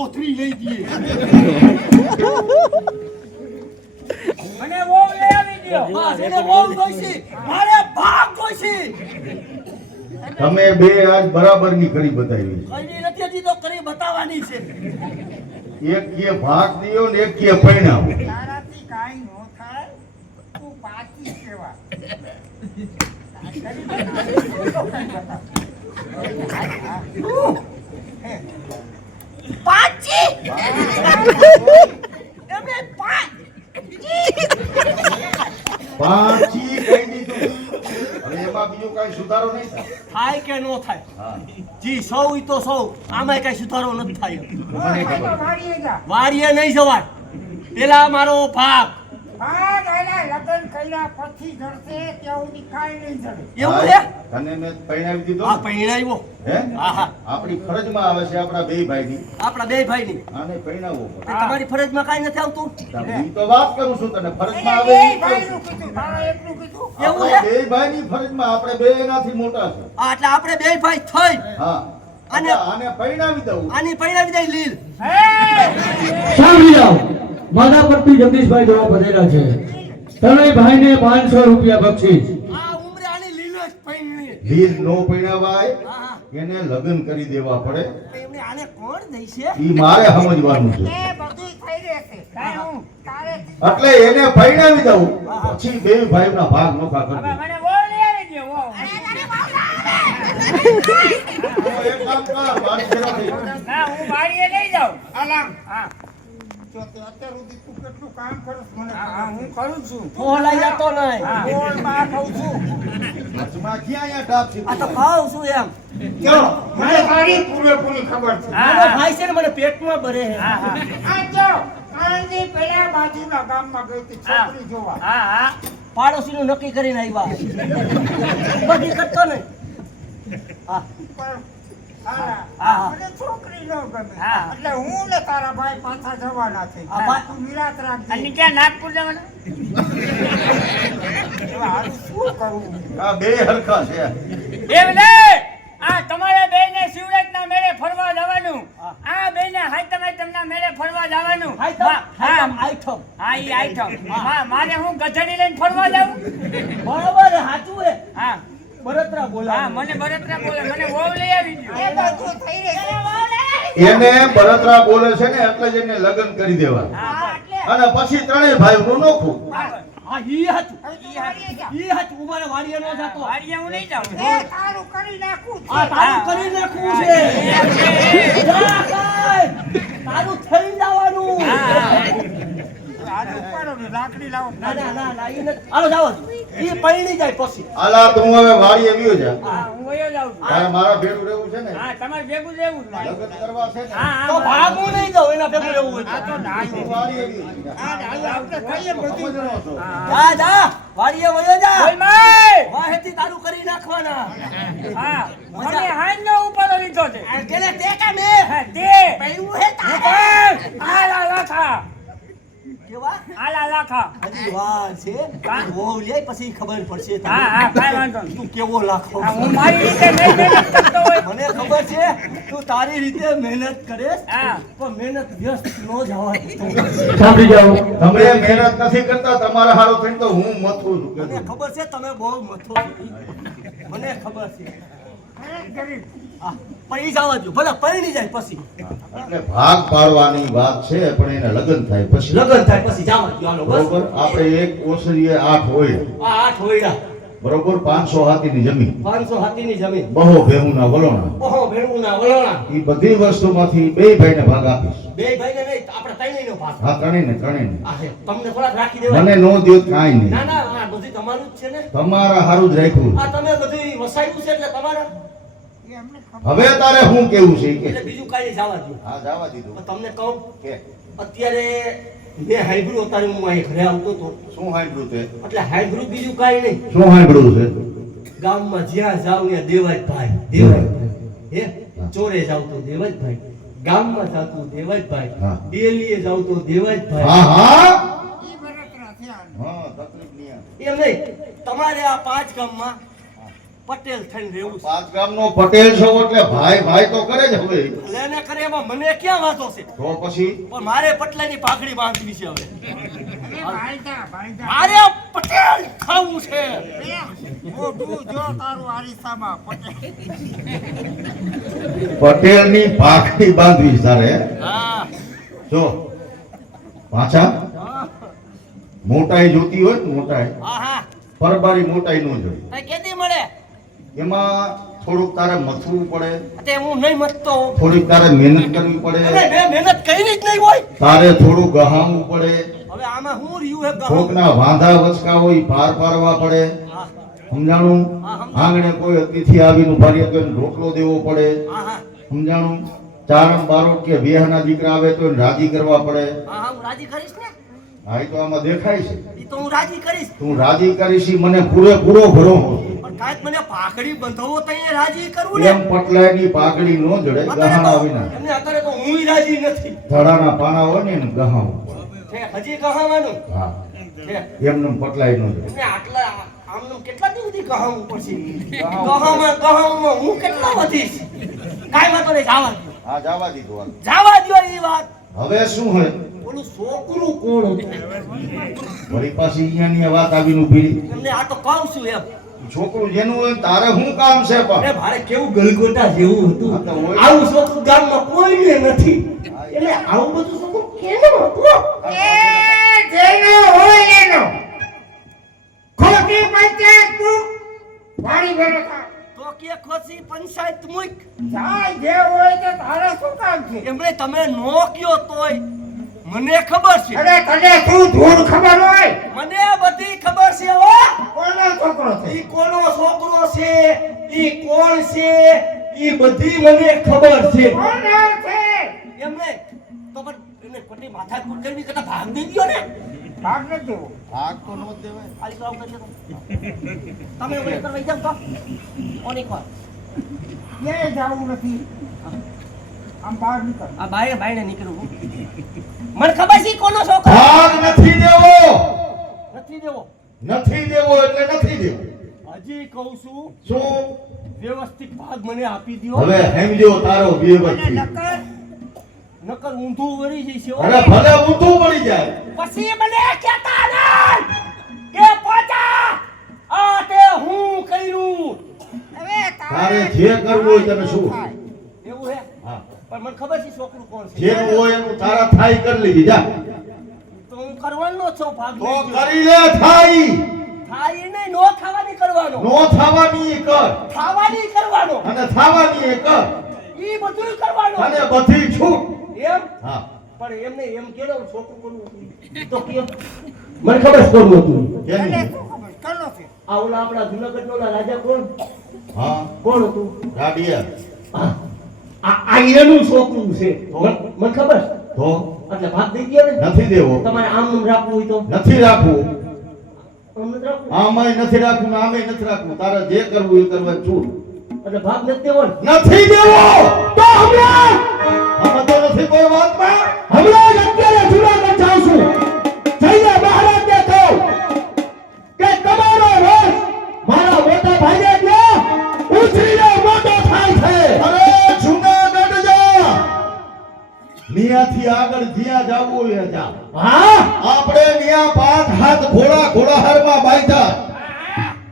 ગોથરી લઈ દઈએ મને બહુ લઈ આવી ગયો બસ એને બહુ જોઈશી મારે ભાગ જોઈશી તમે બે આજ બરાબરની કરી બતાવી કઈની નથી હજી તો કરી બતાવવાની છે એક કે ભાગ દિયો ને એક કે પરિણામ તારાથી કાઈ ન થાય તું બાકી સેવા એમે પાંચ? પાંચી કહી દીધું હવે એમાં બીજું કઈ સુધારો નહીં થાય. થાય કે નો થાય? જી સૌ ઈ તો સૌ. આમાં કઈ સુધારો નથી થાય. જા. નહીં જવાય. પેલા મારો ભાગ. લગ્ન કર્યા પછી જડશે ત્યાં સુધી કાંઈ નહીં જડે. એવું છે? તને મેં પરણાવી દીધો આ ને? હે હા? હા આપણી ફરજમાં આવે છે આપણા બે ભાઈની. આપણા બે ભાઈની. આને પરણાવવો પડે. તમારી ફરજમાં કાંઈ નથી આવતું? હું તો વાત કરું છું તને ફરજમાં એટલે આવે બે ભાઈનું કીધું તારા એકનું કીધું. એવું છે? બે ભાઈની ફરજમાં આપણે બે એનાથી મોટા છે. આ એટલે આપણે બે ભાઈ થઈ. હા. અને- આને પરણાવી દઉં. આની પહેણાવી દઈ લીલ. સાંભળી જાઓ. માધા પરથી જગદીશભાઈ જવાબ વધેલા છે. ત્રણેય ભાઈને પાંચસો રૂપિયા બક્ષીસ. આ ઉંમરે આની લીલો જ પૈણી. લીલ નો હા એને લગ્ન કરી દેવા પડે. એમને આને કોણ દેશે? ઈ મારે સમજવાનું છે. એ બધું થઈ રહેશે. કાઈ હું. તારે એટલે એને પૈણાવી દઉં. પછી બે ભાઈના ભાગ નોખા હવે કરી મને બહુ લઈ આવી તારે બહુ. આવે એક કામ કર, બાર ના હું બારીએ લઈ જાઉં. અલામ હા. જો તે અત્યાર સુધી તું કેટલું કામ કરસ મને હા હા, હું કરું છું. ફોલાઈ જતો નહીં. હા. માં કહું છું. વચમાં ક્યાં અહીંયા ટાપ આ તો સીધું? છું એમ? જો મને તારી પૂરેપૂરી ખબર છે. હા, ભાઈ છે ને મને પેટમાં ભરે છે. હા હા. આ જો આણંદની પેલા બાજુના ગામમાં ગઈ હતી છોકરી જોવા. હા હા. પાડોશીનું નક્કી કરીને આવ્યા. બધી કરતો નહીં. હા. છોકરી ન ગમે. હા. એટલે હું ને તારા ભાઈ પાછા જવાના છે. તું નિરાત અને ક્યાં નાગપુર જવાનું? શું કરવું આ બે હરખા છે. એમ ને આ તમારે બેને શિવરાજના મેળે ફરવા જવાનું. આ બેને હાઈતમ તમના મેળે ફરવા જવાનું. આઈટમ મા- હા. ઈ આઈટમ મા- મારે હું ગધડી લઈને ફરવા જાઉં? બરોબર સાચું હે હા. બળતરા બોલા હા મને બળતરા બોલે મને વહુ લઈ આવી ગયો. બધું થઈ રહેશે એને બરતરા બોલે છે ને એટલે જ એને લગ્ન કરી દેવા અને પછી ત્રણેય ભાઈનું નોખું. બરાબર. હા ઈ હતું હવે તું વાળીએ જા. ઈ હતું ઉમારે વાડીએ નો જાતો. વાડીએ હું નહીં જાઉં. એ તારું કરી નાખું. આ તારું કરી નાખું છે. તારું થઈ જવાનું. લાકડી લાવો ના ના ના ના નથી. હાલો જાઓ. ઈ પૈણી જાય પછી. આલા તું હવે વાડીએ વ્યો જા. હા હું વયો જાઉં છું. મારા ભેરું રહેવું છે ને. હા તમારે ભેગું રહેવું જ લગ્ન કરવા છે ને. તો હા નહીં દઉં એના ભેગું રહેવું હોય આ તો. તો ડાયો. તું વાડીએ વ્યો જા. આ ડાયો આપણે કહીએ બધું. સમજણો જા જા વાડીએ વયો જા. બોલ માય. વાહેથી તારું કરી નાખવાના. હા મને હાંજનો ઉપર લીધો છે. કેને તે કે મે તે. પૈણું હે તારે ઉપર આલા લાખા કેવા આલા લાખા હજી વાર છે. હા. વહુ લે પછી ખબર પડશે હા હા કાંઈ વાંધો તું કેવો લાખો? હું મારી રીતે નહીં મહેનત કરતો હોય. મને ખબર છે તું તારી રીતે મહેનત કરે હા. પણ મહેનત વ્યસ્ત ન જવા સાંભળી જાઓ. તમે મહેનત નથી કરતા તમારા હારો થઈને તો હું મથું છું. મને ખબર છે તમે બહુ મથો મને ખબર છે. ગરીબ હા, પણ એ જવા દો ભલે પરણી જાય પછી. એટલે ભાગ પાડવાની વાત છે પણ એને લગન થાય પછી. લગન થાય પછી જવા દો હાલો બરોબર? આપણે એક ઓસરીએ આઠ હોય. આ આઠ હોયડા. બરોબર? પાંચસો હાથીની જમીન. પાંચસો હાથીની જમીન. બહો ભેહુના વલોણા. ઓહો ભેણું ના વલોણા. એ બધી વસ્તુમાંથી બે ભાઈને ભાગ આપીશ. બે ભાઈને નહીં આપણે ત્રણેયનો ભાગ. હા ત્રણેયને ત્રણેયને. તમને થોડાક રાખી દેવા મને નો દ્યો કાંઈ નહીં. ના ના આ બધું તમારું જ છે ને. તમારા હારું જ રાખ્યું. આ તમે બધું વસાયું છે એટલે તમારા? હવે તારે શું કેવું છે? કે બીજું કાંઈ જવા દો હા જવા દીધું. તમને કહું કે? અત્યારે મેં હાઈબ્રુ અત્યારે હું અહીં ઘરે આવતો તો શું હાઈબ્રુ છે? એટલે હાઈબ્રુ બીજું કાઈ નહીં. શું હાઈબ્રુ છે? ગામમાં જ્યાં જાવ ત્યાં દેવાય ભાઈ દેવાય હે. ચોરે જાવ તો દેવાય ભાઈ ગામમાં જાવ તો દેવાય ભાઈ હા. ડેલીએ જાવ તો દેવાય ભાઈ હા હા. એ બળતરા થયા હા તકલીફ નહીં. એમ નહીં. તમારે આ પાંચ ગામમાં પટેલ થઈને રહેવું છે. પાંચ ગામનો પટેલ છો એટલે ભાઈ ભાઈ તો કરે જ હવે. ભલે ને કરે એમાં મને ક્યાં વાંધો છે? તો પછી? પણ મારે પટલાની પાઘડી બાંધવી છે હવે. મારે પટેલ ખાવું છે. મોઢું જો તારું આરીસામાં પટેલ. પટેલની પાઘડી બાંધવી તારે? હા. જો પાછા? મોટાઈ જોતી હોય ને મોટાઈ. પરબારી મોટાઈ નો જોઈએ એમાં થોડુંક તારે મથવું પડે. તે હું નહીં મથતો. થોડીક તારે મહેનત કરવી પડે. મહેનત કરી જ નહીં હોય. તારે થોડું ગહામવું પડે. હવે આમાં હું રહ્યું હે? કોકના વાંધા વચકા હોય પાર પારવા પડે. સમજાણું? આંગણે કોઈ અતિથિ આવીને ઊભા રહે તો એને રોટલો દેવો પડે. સમજાણું? ચારણ બારોટ કે વેહના દીકરા આવે તો એને રાજી કરવા પડે. રાજી કરીશ ને. હા તો આમાં દેખાય છે. એ તો હું રાજી કરીશ. તું રાજી કરીશ ઈ મને પૂરેપૂરો ભરોસો છે. પણ કાંઈક મને પાઘડી બંધાવો તો એ રાજી કરવું ને. એમ પટલાયની પાઘડી નો જડે ગહાણા વિના. એમને અત્યારે તો હું રાજી નથી. ધડાના પાના હોય ને એને ગહાવું છે હજી કહાવાનું હા. એમને પટલાય નો જડે. આટલા આમનું કેટલા દિવસ સુધી કહાવું પડશે? કહામાં માં હું કેટલા વધીશ? કાઈ માં નહીં જવા હા જવા દીધું. જવા દો એ વાત. હવે શું હે ઓલું છોકરું કોણ હતું? વળી પાછી અહીંયાની વાત આવીને ઊભી રહી. આ તો કહું છું એમ? છોકરું જેનું હોય તારે શું કામ છે પણ? અરે મારે કેવું ગલગોટા જેવું હતું. હા તો હોય. આવું છોકરું ગામમાં કોઈને નથી. એટલે આવું બધું છોકરું કેમ હતું? એ જેનો હોય એનો. ખોટી પંચાયત તું વાળી બળતરા તો કે ખોસી પંચાયત મુક. જાય જે હોય તે તારે શું કામ છે? એમણે તમે નો કયો તોય મને ખબર છે. અરે તને શું ધૂળ ખબર હોય? મને બધી ખબર છે હો. કોનો છોકરો છે? ઈ કોનો છોકરો છે? ઈ કોણ છે? ઈ બધી મને ખબર છે. કોણ છે? એમને તો પણ એમને ખોટી માથા કરવી કરતા ભાગ દઈ દ્યો ને. ભાગ નથી દેવો ભાગ તો નો દેવાય. આલી તો આવું કરી તમે ઓલી કરવા જાવ તો. ઓની કોણ ક્યાંય જવું નથી. આમ બહાર નીકળ. આ બાય બાયને નીકળું હું. મને ખબર છે કોનો છોકરો? ભાગ નથી દેવો. નથી દેવો. નથી દેવો એટલે નથી દેવો. હજી કહું છું શું? વ્યવસ્થિત ભાગ મને આપી દ્યો. હવે સમજો તારો બે વ્યવસ્થિત નકર નકર ઊંધું વળી જઈશે હો. અરે ભલે ઊંધું પડી જાય. પછી મને કહેતા નહીં કે પોતા આ તે હું કર્યું. હવે તારે જે કરવું હોય તમે શું? હે હા પણ મને ખબર છે છોકરું કોણ છે. જે હોય એનું તારા થાય કરી લીધી જા. તો હું કરવાનો છું ભાગ તો કરી લે થાય થાય નહીં નો થાવાની કરવાનો. નો થવાની એ કર. ખાવાની કરવાનો. અને થવાની એ કર. ઈ બધું કરવાનું. અને બધી છૂટ એમ? હા. પણ એમને એમ કેલો છોકરું કોનું હતું? તો કયો મને ખબર છે કોનું હતું. કેમ? ખબર? કનો છે આ ઓલા આપણા જુનાગઢ ઓલા રાજા કોણ? હા. કોણ હતું? રાડિયા આ આ- એનું છોકરું છે. મને ખબર? છે. તો એટલે ભાગ દઈ ગયો ને? નથી દેવો. તમારે આમ આમ રાખવું હોય તો? નથી રાખવું. આમ આમાંય નથી રાખવું ને આમાંય નથી રાખવું. તારે જે કરવું એ કરવા છૂટ એટલે ભાગ નથી દેવો નથી દેવો! તો હમણાં!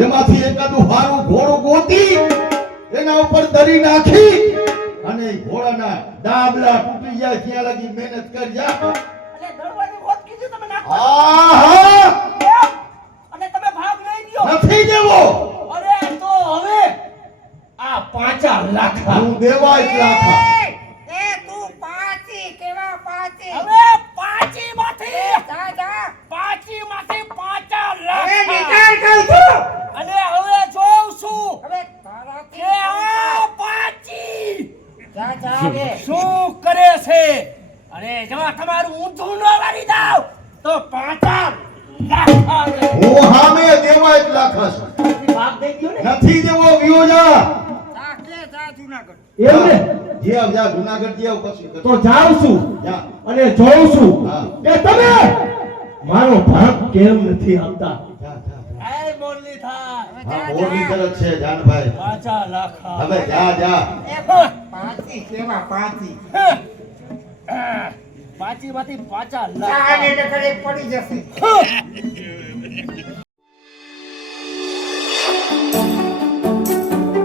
એમાંથી એકાદું હારું ઘોડું ગોતી એના ઉપર દરી નાખી અને ઘોડાના ડાબલા તૂટી જાય ત્યાં લગી મહેનત કરી જા નથી દેવો. અરે તો હવે આ પાંચા લાખ. હું દેવા થા એ એ તું પાછી કેવા પાછી હવે પાંચી માંથી જા જા પાંચી માંથી પાંચા હવે લાખ નિકાલ કર તું અને હવે જોઉં છું હવે કે તારાથી આ પાંચી જા જા હવે શું કરે છે? અને જો તમારું ઊંધું ન વાળી દઉં. તો પાંચા હું હામે દેવા ગયો ને. નથી દેવો વિયો જા જા કે જા જુનાગઢ ને? જી જા જુનાગઢ જી પછી તો જાઉં છું અને જોઉં છું. કે તમે? મારો ભાગ કેમ નથી આપતા. એ બોલની થાય. હા મોરની તરફ છે જાનભાઈ. પાછા લાખા. હવે જા જા. એ પા- કેવા પાછી? પાછી માંથી પાછા ને એટલે પડી જશે.